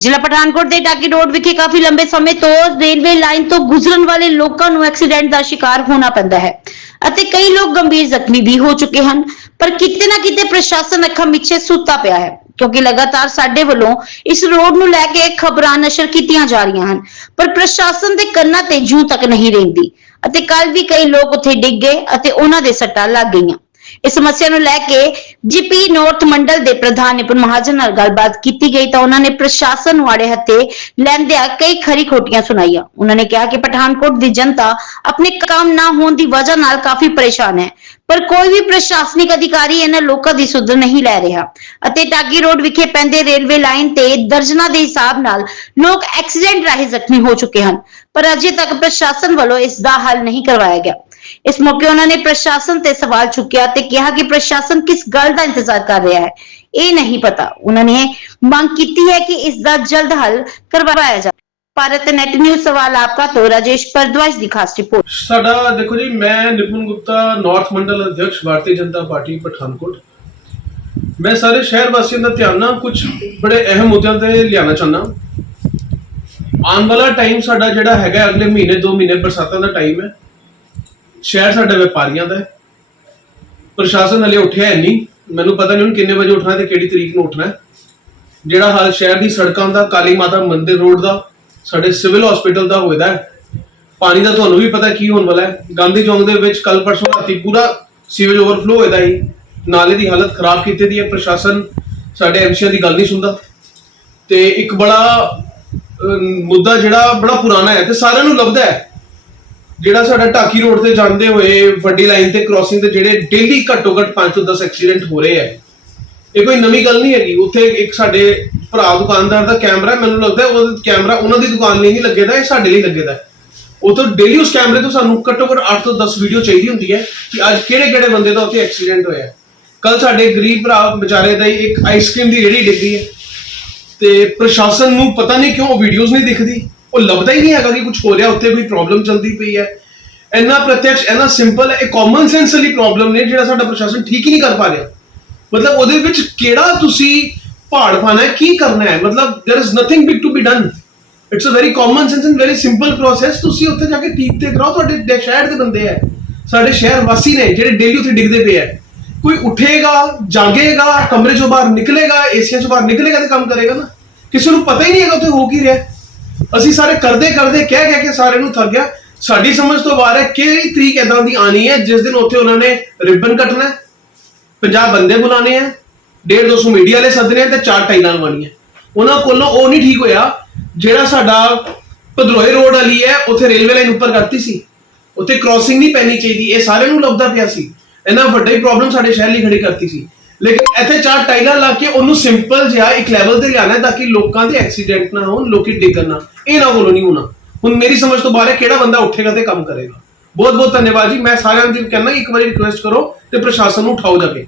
ਜ਼ਿਲ੍ਹਾ ਪਠਾਨਕੋਟ ਦੇ ਟਾਕੀ ਰੋਡ ਵਿਖੇ ਕਾਫੀ ਲੰਬੇ ਸਮੇਂ ਤੋਂ ਰੇਲਵੇ ਲਾਈਨ ਤੋਂ ਗੁਜ਼ਰਨ ਵਾਲੇ ਲੋਕਾਂ ਨੂੰ ਐਕਸੀਡੈਂਟ ਦਾ ਸ਼ਿਕਾਰ ਹੋਣਾ ਪੈਂਦਾ ਹੈ ਅਤੇ ਕਈ ਲੋਕ ਗੰਭੀਰ ਜ਼ਖਮੀ ਵੀ ਹੋ ਚੁੱਕੇ ਹਨ, ਪਰ ਕਿਤੇ ਨਾ ਕਿਤੇ ਪ੍ਰਸ਼ਾਸਨ ਅੱਖਾਂ ਮਿੱਛੇ ਸੁੱਤਾ ਪਿਆ ਹੈ, ਕਿਉਂਕਿ ਲਗਾਤਾਰ ਸਾਡੇ ਵੱਲੋਂ ਇਸ ਰੋਡ ਨੂੰ ਲੈ ਕੇ ਖਬਰਾਂ ਨਸ਼ਰ ਕੀਤੀਆਂ ਜਾ ਰਹੀਆਂ ਹਨ, ਪਰ ਪ੍ਰਸ਼ਾਸਨ ਦੇ ਕੰਨਾਂ ਤੇ ਜੂ ਤੱਕ ਨਹੀਂ ਰਹਿੰਦੀ ਅਤੇ ਕੱਲ ਵੀ ਕਈ ਲੋਕ ਉੱਥੇ ਡਿੱਗ ਗਏ ਅਤੇ ਉਹਨਾਂ ਦੇ ਸੱਟਾਂ ਲੱਗ ਗਈਆਂ। ਇਸ ਸਮੱਸਿਆ ਨੂੰ ਲੈ ਕੇ ਜੀਪੀ ਨੌਰਥ ਮੰਡਲ ਦੇ ਪ੍ਰਧਾਨ ਨਿਪੁਨ ਮਹਾਜਨ ਨਾਲ ਗੱਲਬਾਤ ਕੀਤੀ ਗਈ ਤਾਂ ਉਹਨਾਂ ਨੇ ਪ੍ਰਸ਼ਾਸਨ ਨੂੰ ਆੜੇ ਹੱਥੇ ਲੈਂਦਿਆਂ ਕਈ ਖਰੀ ਖੋਟੀਆਂ ਸੁਣਾਈਆਂ। ਉਹਨਾਂ ਨੇ ਕਿਹਾ ਕਿ ਪਠਾਨਕੋਟ ਦੀ ਜਨਤਾ ਆਪਣੇ ਕੰਮ ਨਾ ਹੋਣ ਦੀ ਵਜ੍ਹਾ ਨਾਲ ਕਾਫੀ ਪਰੇਸ਼ਾਨ ਹੈ, ਪਰ ਕੋਈ ਵੀ ਪ੍ਰਸ਼ਾਸਨਿਕ ਅਧਿਕਾਰੀ ਇਹਨਾਂ ਲੋਕਾਂ ਦੀ ਸੁਧ ਨਹੀਂ ਲੈ ਰਿਹਾ ਅਤੇ ਟਾਗੀ ਰੋਡ ਵਿਖੇ ਪੈਂਦੇ ਰੇਲਵੇ ਲਾਈਨ ਤੇ ਦਰਜਨਾਂ ਦੇ ਹਿਸਾਬ ਨਾਲ ਲੋਕ ਐਕਸੀਡੈਂਟ ਰਾਹੀਂ ਜ਼ਖਮੀ ਹੋ ਚੁੱਕੇ ਹਨ, ਪਰ ਅਜੇ ਤੱਕ ਪ੍ਰਸ਼ਾਸਨ ਵੱਲੋਂ ਇਸ ਦਾ ਹੱਲ ਨਹੀਂ ਕਰਵਾਇਆ ਗਿਆ। ਇਸ ਮੌਕੇ ਉਹਨਾਂ ਨੇ ਪ੍ਰਸ਼ਾਸਨ ਤੇ ਸਵਾਲ ਚੁੱਕਿਆ ਤੇ ਕਿਹਾ ਕਿ ਪ੍ਰਸ਼ਾਸਨ ਕਿਸ ਗੱਲ ਦਾ ਇੰਤਜ਼ਾਰ ਕਰ ਰਿਹਾ ਹੈ, ਇਹ ਨਹੀਂ ਪਤਾ। ਉਹਨਾਂ ਨੇ ਮੰਗ ਕੀਤੀ ਹੈ ਕਿ ਇਸ ਦਾ ਜਲਦ ਹੱਲ ਕਰਵਾਇਆ ਜਾਵੇ। ਭਾਰਤ ਨੈਟ ਨਿਊਜ਼ ਸਵਾਲ ਆਪਕਾ ਤੋਂ ਰਾਜੇਸ਼ ਪਰਦਵਾਜ ਦੀ ਖਾਸ ਰਿਪੋर्ट ਸਾਡਾ, ਦੇਖੋ ਜੀ, ਮੈਂ ਨਿਪੁਨ ਗੁਪਤਾ ਨਾਰਥ ਮੰਡਲ ਅਧਿਕਸ਼ ਭਾਰਤੀ ਜਨਤਾ ਪਾਰਟੀ, ਪਠਾਨਕੋਟ। ਮੈਂ ਸਾਰੇ ਸ਼ਹਿਰ ਵਾਸੀਆਂ ਦਾ ਧਿਆਨ ਨਾ ਕੁਝ ਬੜੇ ਅਹਿਮ ਮੁੱਦਿਆਂ ਤੇ ਲਿਆਉਣਾ ਚਾਹੁੰਦਾ ਆਉਣ ਵਾਲਾ ਟਾਈਮ ਸਾਡਾ ਜਿਹੜਾ ਹੈਗਾ, ਅਗਲੇ ਮਹੀਨੇ 2 ਮਹੀਨੇ ਬਰਸਾਤਾਂ ਦਾ ਟਾਈਮ ਹੈ। ਸ਼ਹਿਰ ਸਾਡਾ ਵਪਾਰੀਆਂ ਦਾ ਪ੍ਰਸ਼ਾਸਨ ਹਲੇ ਉੱਠਿਆ ਨਹੀਂ। ਮੈਨੂੰ ਪਤਾ ਨਹੀਂ ਹੁਣ ਕਿੰਨੇ ਵਜੇ ਉੱਠਣਾ ਤੇ ਕਿਹੜੀ ਤਰੀਕ ਨੂੰ ਉੱਠਣਾ ਜਿਹੜਾ ਹਾਲ ਸ਼ਹਿਰ ਦੀ ਸੜਕਾਂ ਦਾ, ਕਾਲੀ ਮਾਤਾ ਮੰਦਿਰ ਰੋਡ ਦਾ, ਸਾਡੇ ਸਿਵਲ ਹਸਪੀਟਲ ਦਾ ਹੋਇਦਾ ਹੈ। ਪਾਣੀ ਦਾ ਤੁਹਾਨੂੰ ਵੀ ਪਤਾ ਕੀ ਹੋਣ ਵਾਲਾ ਹੈ। ਗਾਂਧੀ ਚੌਂਕ ਦੇ ਵਿੱਚ ਕੱਲ ਪਰਸੋਂ ਰਾਤੀ ਪੂਰਾ ਸੀਵੇਜ ਓਵਰਫਲੋ ਹੋਇਦਾ ਹੀ ਨਾਲੇ ਦੀ ਹਾਲਤ ਖਰਾਬ ਕੀਤੀ ਦੀ ਹੈ। ਪ੍ਰਸ਼ਾਸਨ ਸਾਡੇ ਐਮਸੀਆਂ ਦੀ ਗੱਲ ਨਹੀਂ ਸੁਣਦਾ। ਤੇ ਇੱਕ ਬੜਾ ਮੁੱਦਾ ਜਿਹੜਾ ਬੜਾ ਪੁਰਾਣਾ ਹੈ ਤੇ ਸਾਰਿਆਂ ਨੂੰ ਲੱਭਦਾ ਹੈ। ਜਿਹੜਾ ਸਾਡਾ ਢਾਕੀ ਰੋਡ ਤੇ ਜਾਂਦੇ ਹੋਏ ਵੱਡੀ ਲਾਈਨ ਤੇ ਕ੍ਰਾਸਿੰਗ ਤੇ ਜਿਹੜੇ ਡੇਲੀ ਘੱਟੋ ਘੱਟ 5 ਤੋਂ 10 ਐਕਸੀਡੈਂਟ ਹੋ ਰਹੇ ਹੈ ਇਹ ਕੋਈ ਨਵੀਂ ਗੱਲ ਨਹੀਂ ਹੈਗੀ। ਉੱਥੇ ਇੱਕ ਸਾਡੇ ਭਰਾ ਦੁਕਾਨਦਾਰ ਦਾ ਕੈਮਰਾ, ਮੈਨੂੰ ਲੱਗਦਾ ਉਹ ਕੈਮਰਾ ਉਹਨਾਂ ਦੀ ਦੁਕਾਨ ਲਈ ਨਹੀਂ ਲੱਗੇਦਾ, ਇਹ ਸਾਡੇ ਲਈ ਲੱਗੇਦਾ। ਹੈ। ਉਹ ਤੋਂ ਡੇਲੀ ਉਸ ਕੈਮਰੇ ਤੋਂ ਸਾਨੂੰ ਘੱਟੋ ਘੱਟ 8 ਤੋਂ 10 ਵੀਡੀਓ ਚਾਹੀਦੀ ਹੁੰਦੀ ਹੈ ਕਿ ਅੱਜ ਕਿਹੜੇ ਕਿਹੜੇ ਬੰਦੇ ਦਾ ਉੱਥੇ ਐਕਸੀਡੈਂਟ ਹੋਇਆ। ਕੱਲ ਸਾਡੇ ਗਰੀਬ ਭਰਾ ਵਿਚਾਰੇ ਦਾ ਹੀ ਇੱਕ ਆਈਸਕ੍ਰੀਮ ਦੀ ਰੇਹੜੀ ਡਿੱਗੀ ਹੈ। ਤੇ ਪ੍ਰਸ਼ਾਸਨ ਨੂੰ ਪਤਾ ਨਹੀਂ ਕਿਉਂ ਉਹ ਵੀਡੀਓਜ਼ ਨਹੀਂ ਦਿਖਦੀ। ਉਹ ਲੱਭਦਾ ਹੀ ਨਹੀਂ ਹੈਗਾ ਕਿ ਕੁਝ ਹੋ ਰਿਹਾ ਉੱਥੇ ਕੋਈ ਪ੍ਰੋਬਲਮ ਚੱਲਦੀ ਪਈ ਹੈ ਇੰਨਾ ਪ੍ਰਤੱਖ ਇੰਨਾ ਸਿੰਪਲ ਹੈ ਇਹ ਕਾਮਨ ਸੈਂਸ ਵਾਲੀ ਪ੍ਰੋਬਲਮ ਨੇ ਜਿਹੜਾ ਸਾਡਾ ਪ੍ਰਸ਼ਾਸਨ ਠੀਕ ਹੀ ਨਹੀਂ ਕਰ ਪਾ ਰਿਹਾ ਮਤਲਬ ਉਹਦੇ ਵਿੱਚ ਕਿਹੜਾ ਤੁਸੀਂ ਪਹਾੜ ਪਾਣਾ ਹੈ ਕੀ ਕਰਨਾ ਹੈ ਮਤਲਬ there is nothing big to be done it's a very common sense and very simple process ਤੁਸੀਂ ਉੱਥੇ ਜਾ ਕੇ ਠੀਕ ਤੇ ਕਰਾਓ ਤੁਹਾਡੇ ਦੇ- ਸ਼ਹਿਰ ਦੇ ਬੰਦੇ ਹੈ ਸਾਡੇ ਸ਼ਹਿਰ ਵਾਸੀ ਨੇ ਜਿਹੜੇ ਡੇਲੀ ਉੱਥੇ ਡਿੱਗਦੇ ਪਏ ਹੈ ਕੋਈ ਉੱਠੇਗਾ ਜਾਗੇਗਾ ਕਮਰੇ ਚੋਂ ਬਾਹਰ ਨਿਕਲੇਗਾ ਏਸੀਆਂ ਚੋਂ ਬਾਹਰ ਨਿਕਲੇਗਾ ਤੇ ਕੰਮ ਕਰੇਗਾ ਨਾ ਕਿਸੇ ਨੂੰ ਪਤਾ ਹੀ ਨਹੀਂ ਹੈਗਾ ਉੱਥੇ ਹੋ ਕੀ ਰਿਹਾ ਹੈ। ਅਸੀਂ ਸਾਰੇ ਕਰਦੇ ਕਰਦੇ ਕਹਿ ਕਹਿ ਕੇ ਸਾਰਿਆਂ ਨੂੰ ਥੱਕ ਗਿਆ। ਸਾਡੀ ਸਮਝ ਤੋਂ ਬਾਹਰ ਹੈ ਕਿਹੜੀ ਤਰੀਕ ਇਦਾਂ ਦੀ ਆਣੀ ਹੈ ਜਿਸ ਦਿਨ ਉੱਥੇ ਉਹਨਾਂ ਨੇ ਰਿਬਨ ਕੱਟਣਾ ਹੈ 50 ਬੰਦੇ ਬੁਲਾਣੇ ਆ 150 200 ਮੀਡੀਆ ਵਾਲੇ ਸੱਦਣੇ ਆ ਤੇ ਚਾਰ ਟਾਈਲਾਂ ਲਵਾਉਣੀਆਂ ਉਹਨਾਂ ਕੋਲੋਂ ਉਹ ਨਹੀਂ ਠੀਕ ਹੋਇਆ ਜਿਹੜਾ ਸਾਡਾ ਭਦਰੋਏ ਰੋਡ ਵਾਲੀ ਹੈ, ਉੱਥੇ ਰੇਲਵੇ ਲਾਈਨ ਉੱਪਰ ਕਰਤੀ ਸੀ। ਉੱਥੇ ਕ੍ਰਾਸਿੰਗ ਨਹੀਂ ਪੈਣੀ ਚਾਹੀਦੀ, ਇਹ ਸਾਰਿਆਂ ਨੂੰ ਲੱਭਦਾ ਪਿਆ ਸੀ। ਇਹਨਾਂ ਵੱਡਾ ਹੀ ਪ੍ਰੋਬਲਮ ਸਾਡੇ ਸ਼ਹਿਰ ਲਈ ਖੜੀ ਕਰਤੀ ਸੀ। ਲੇਕਿਨ ਇੱਥੇ ਚਾਰ ਟਾਈਲਾਂ ਲਾ ਕੇ ਉਹਨੂੰ ਸਿੰਪਲ ਜਿਹਾ ਇੱਕ ਲੈਵਲ ਤੇ ਲਿਆਣਾ ਤਾਂ ਕਿ ਲੋਕਾਂ ਦੇ ਐਕਸੀਡੈਂਟ ਨਾ ਹੋਣ, ਲੋਕੀ ਡਿੱਗਣ ਨਾ। ਇਹ ਨਾ ਕੋਲੋਂ ਨਹੀਂ ਹੋਣਾ। ਹੁਣ ਮੇਰੀ ਸਮਝ ਤੋਂ ਬਾਹਰ ਹੈ ਕਿਹੜਾ ਬੰਦਾ ਉੱਠੇਗਾ ਤੇ ਕੰਮ ਕਰੇਗਾ। ਬਹੁਤ ਬਹੁਤ ਧੰਨਵਾਦ ਜੀ। ਮੈਂ ਸਾਰਿਆਂ ਨੂੰ ਕਹਿੰਦਾ ਇੱਕ ਵਾਰੀ ਰਿਕੁਐਸਟ ਕਰੋ ਤੇ ਪ੍ਰਸ਼ਾਸਨ ਨੂੰ ਉਠਾਓ ਜਾ ਕੇ।